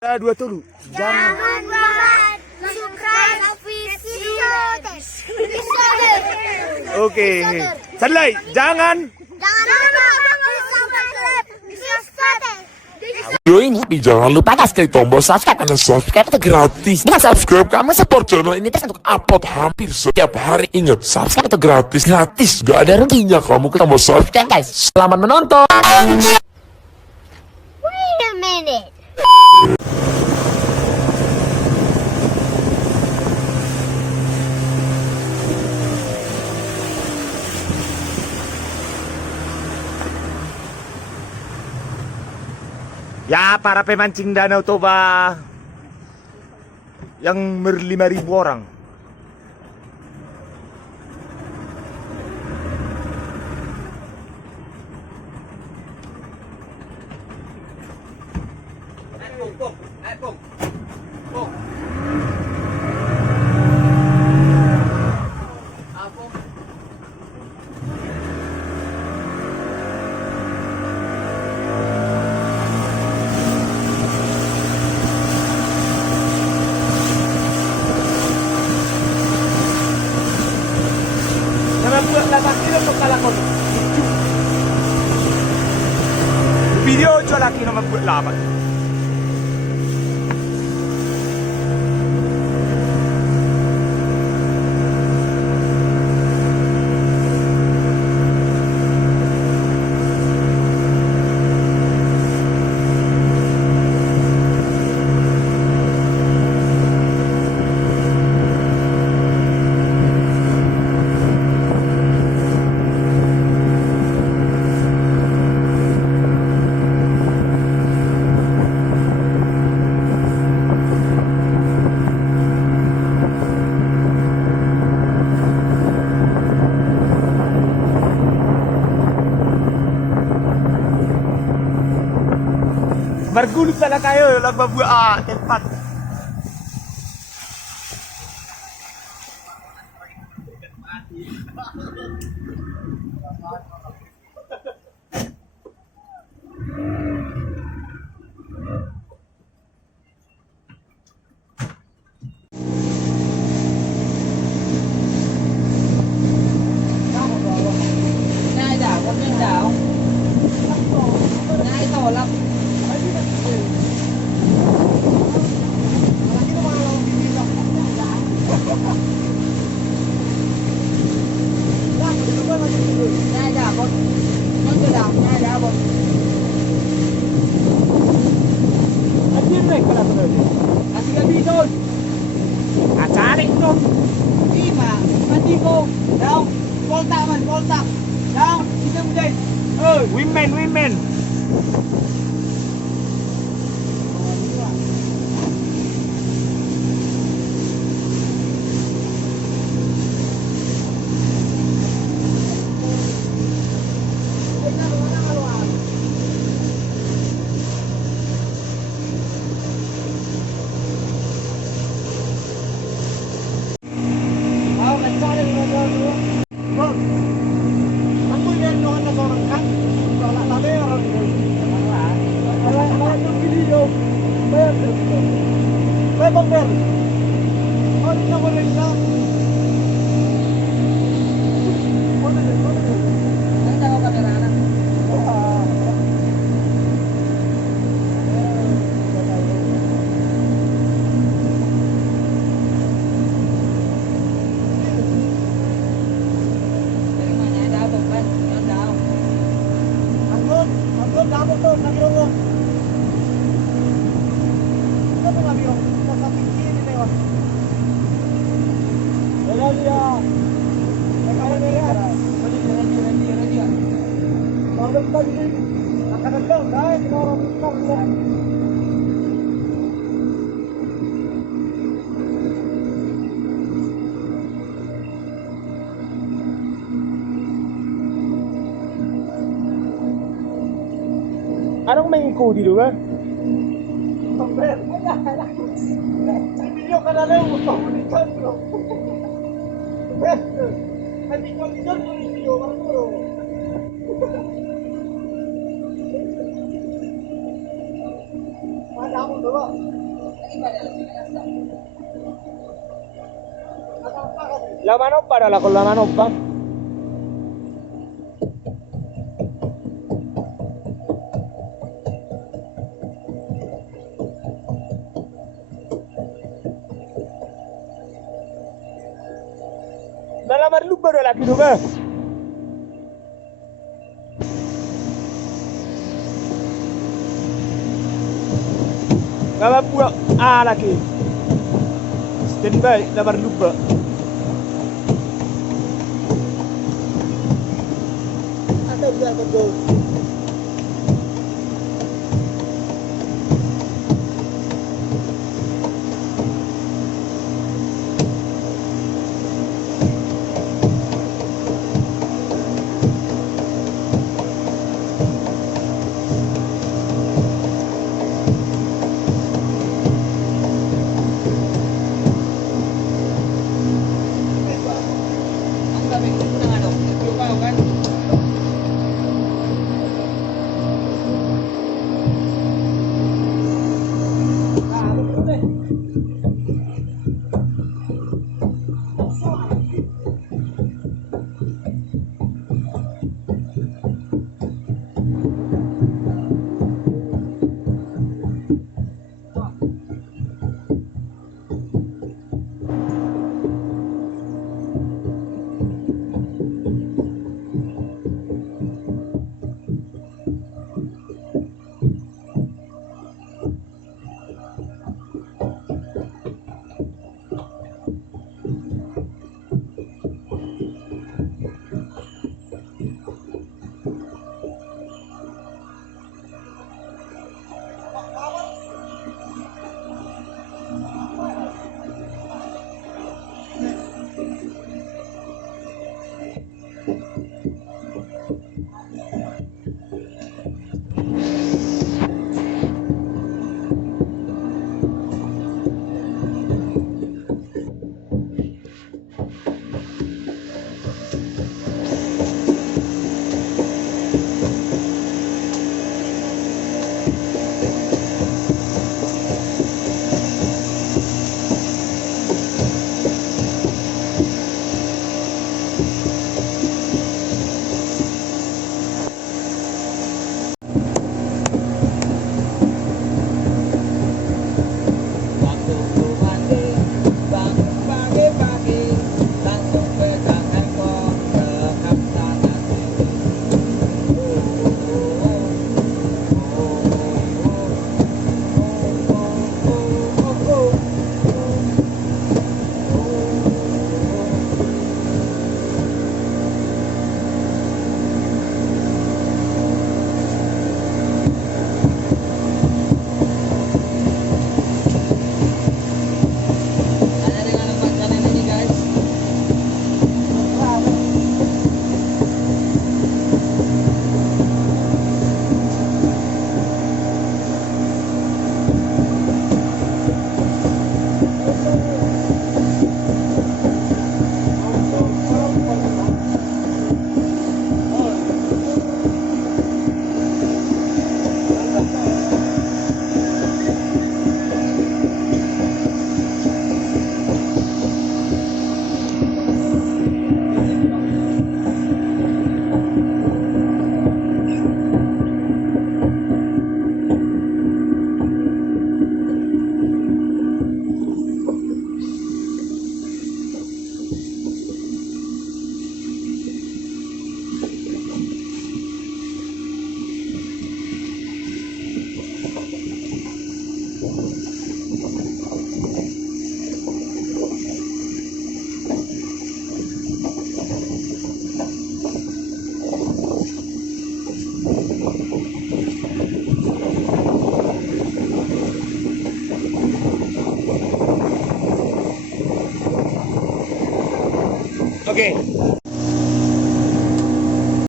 Dua dulu. Jangan. lupa subscribe video Oke. Salai, jangan. subscribe Video ini jangan lupa kasih tombol subscribe karena subscribe itu gratis. Dengan subscribe kamu support channel ini terus untuk upload hampir setiap hari. Ingat, subscribe itu gratis, gak ada ruginya kamu ke tombol subscribe guys. Selamat menonton. Wait a minute. Ya, para pemancing Danau Toba yang 5.000 orang. Buat laki untuk kalakon. Video cho laki nomor buat lama. Margulis pala kayo, nagbabuaa, tempat. Cari itu. Ima, mandi ko. Daw, kontak man, kontak. Daw, kita mudai. Women. Aku yang jangan ada orang kan. Kalau tak ada orang itu. Kalau video, bayar tu. Bayar. Oh, ini nak boleh tak? Boleh. Saya tahu kamera anak. Kamu tuh lagi dulu. Kita tuh lagi dulu. Kita sampai sini lewat. Jalan dia. Kamu lihat. Ready. Kalau kita di sini akan ada dah kita orang kita. Anong may ikudi dulu kan? Sampai. Video ka na lang mo ni Chandro. Nanti ko ni Chandro ni video Marco. Ada mo dulu. Apa kan? La manoppa era con la manoppa? Dalla marluba lagi tuh ke? Gak buat lagi. Standby la marluba. Ada dia betul. Oke.